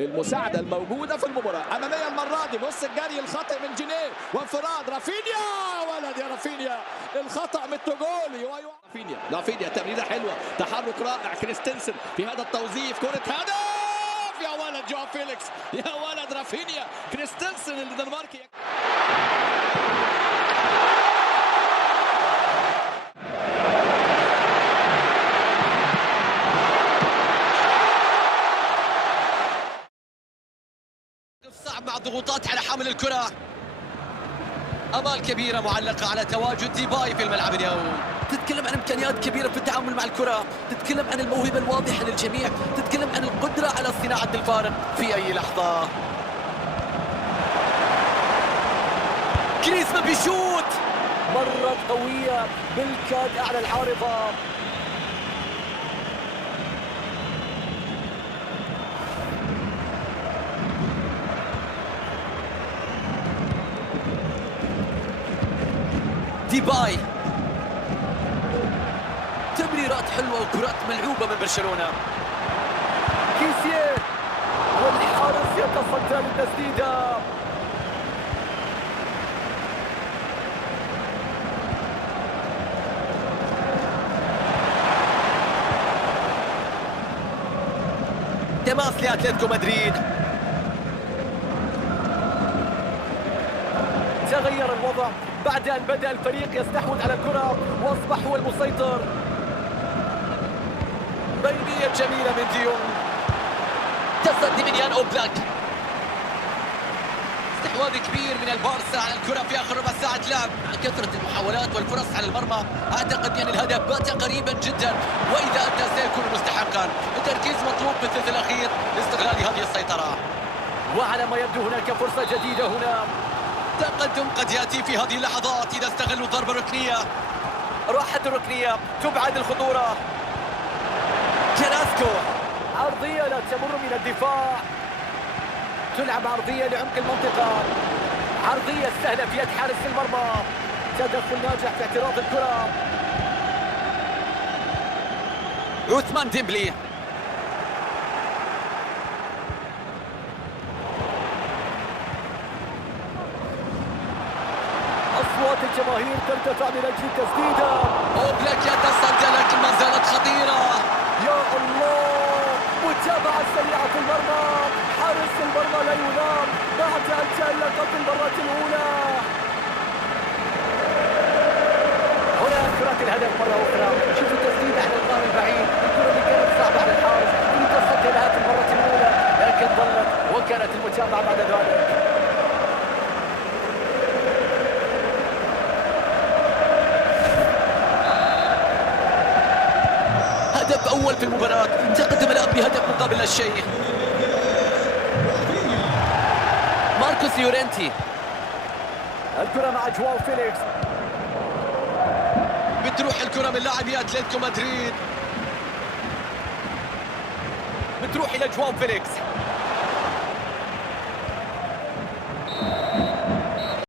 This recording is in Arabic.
المساعدة الموجودة في المباراة أمامية المرة دي. بص الجري الخطأ من جينيه وانفراد رافينيا. ولد يا رافينيا، الخطأ من توجولي. رافينيا تمريرة حلوة، تحرك رائع. كريستنسن في هذا التوظيف، كرة هدف يا ولد. جواو فيليكس يا ولد. رافينيا كريستنسن الدنماركي. صعب مع الضغوطات على حامل الكرة. امال كبيره معلقه على تواجد ديباي في الملعب اليوم. تتكلم عن امكانيات كبيره في التعامل مع الكره، تتكلم عن الموهبه الواضحه للجميع، تتكلم عن القدره على صناعه الفارق في اي لحظه. كريزمان بيشوت، مرت قويه بالكاد اعلى العارضه. ديباي، تمريرات حلوة وكرات ملعوبة من برشلونة. كيسيه والحارس يتصدى للتسديدة. تماس لأتلتيكو مدريد. تغير الوضع بعد أن بدأ الفريق يستحوذ على الكرة وأصبح هو المسيطر. بينية جميلة من ديون، تصدي من يان أوبلاك. استحواذ كبير من البارسا على الكرة في آخر ربع ساعة لعب. مع كثرة المحاولات والفرص على المرمى أعتقد أن الهدف بات قريبا جدا، وإذا أتى سيكون مستحقا. التركيز مطلوب في الثلث الأخير لاستغلال هذه السيطرة. وعلى ما يبدو هناك فرصة جديدة هنا. تقدم قد يأتي في هذه اللحظات إذا استغلوا الضربة الركنية. راحت الركنية تبعد الخطورة. كراسكو، عرضية لا تمر من الدفاع، تلعب عرضية لعمق المنطقة، عرضية سهلة في يد حارس المرمى. تدخل ناجح في اعتراض الكرة. عثمان ديمبلي، أصوات الجماهير ترتفع من أجل التسديدة. أوبلاك يتصدى لكن ما زالت خطيرة. يا الله، متابعة سريعة في المرمى. حارس المرمى لا ينام بعد أن تألق في المرة الأولى. هنا كرة الهدف مرة أخرى. شوفوا التسديد على القائم البعيد، الكرة اللي كانت صعبة على الحارس اللي تصدى لها في المرة الأولى، لكن ظلت وكانت المتابعة بعد ذلك. هدف أول في المباراة، تقدم الآن بهدف مقابل لا شيء. ماركوس يورينتي، الكرة مع جواو فيليكس. بتروح الكرة من لاعبي أتلتيكو مدريد، بتروح إلى جواو فيليكس.